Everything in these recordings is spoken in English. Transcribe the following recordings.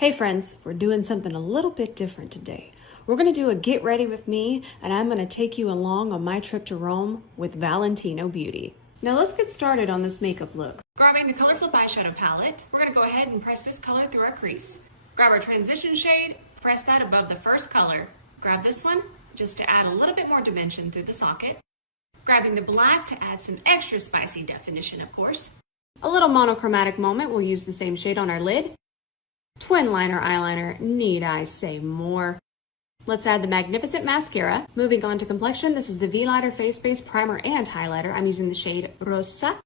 Hey friends, we're doing something a little bit different today. We're going to do a get ready with me, and I'm going to take you along on my trip to Rome with Valentino Beauty. Now let's get started on this makeup look. Grabbing the Color Flip eyeshadow palette, we're going to go ahead and press this color through our crease. Grab our transition shade, press that above the first color. Grab this one just to add a little bit more dimension through the socket. Grabbing the black to add some extra spicy definition, of course. A little monochromatic moment, we'll use the same shade on our lid. Twin liner eyeliner, need I say more? Let's add the Magnificent mascara. Moving on to complexion, this is the V-Lighter Face Base Primer and Highlighter. I'm using the shade Rosa.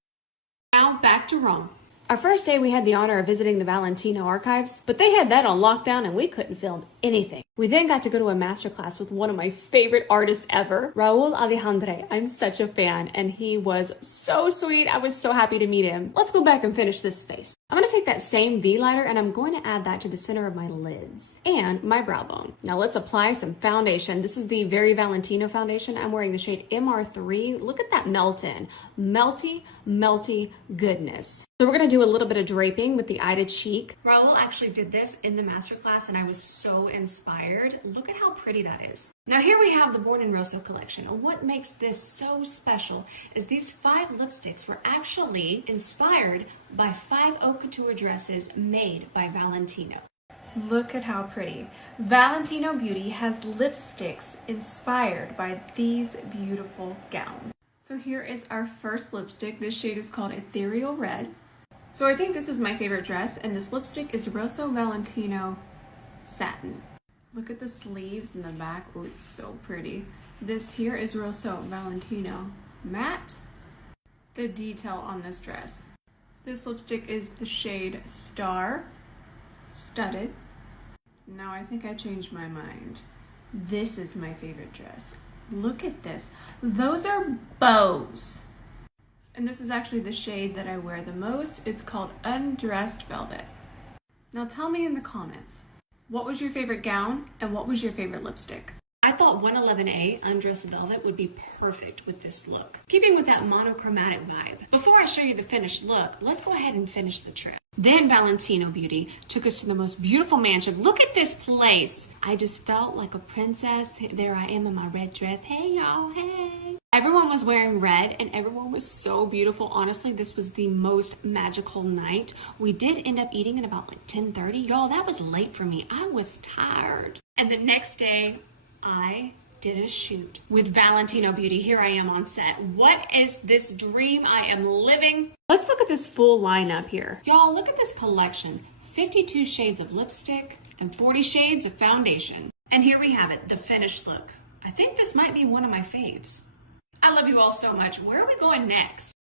Now back to Rome. Our first day we had the honor of visiting the Valentino archives, but they had that on lockdown and we couldn't film anything. We then got to go to a masterclass with one of my favorite artists ever, Raul Alejandre. I'm such a fan and he was so sweet. I was so happy to meet him. Let's go back and finish this face. I'm going to take that same V-lighter and I'm going to add that to the center of my lids and my brow bone. Now let's apply some foundation. This is the Very Valentino foundation. I'm wearing the shade MR3. Look at that melt in. Melty, melty goodness. So we're going to do a little bit of draping with the eye to cheek. Raul actually did this in the masterclass and I was so inspired. Look at how pretty that is. Now here we have the Born in Rosso collection. And what makes this so special is these 5 lipsticks were actually inspired by 5 haute couture dresses made by Valentino. Look at how pretty. Valentino Beauty has lipsticks inspired by these beautiful gowns. So here is our first lipstick. This shade is called Ethereal Red. So I think this is my favorite dress, and this lipstick is Rosso Valentino Satin. Look at the sleeves in the back. Oh, it's so pretty. This here is Rosso Valentino Matte. The detail on this dress. This lipstick is the shade Star Studded. Now I think I changed my mind. This is my favorite dress. Look at this. Those are bows. And this is actually the shade that I wear the most. It's called Undressed Velvet. Now tell me in the comments, what was your favorite gown and what was your favorite lipstick? I thought 111A Undressed Velvet would be perfect with this look, keeping with that monochromatic vibe. Before I show you the finished look, let's go ahead and finish the trip. Then Valentino Beauty took us to the most beautiful mansion. Look at this place. I just felt like a princess. There I am in my red dress. Hey y'all, hey. Everyone was wearing red and everyone was so beautiful. Honestly, this was the most magical night. We did end up eating at about like 10:30. Y'all, that was late for me. I was tired. And the next day, I did a shoot with Valentino Beauty. Here I am on set. What is this dream I am living? Let's look at this full lineup here. Y'all, look at this collection. 52 shades of lipstick and 40 shades of foundation. And here we have it, the finished look. I think this might be one of my faves. I love you all so much. Where are we going next?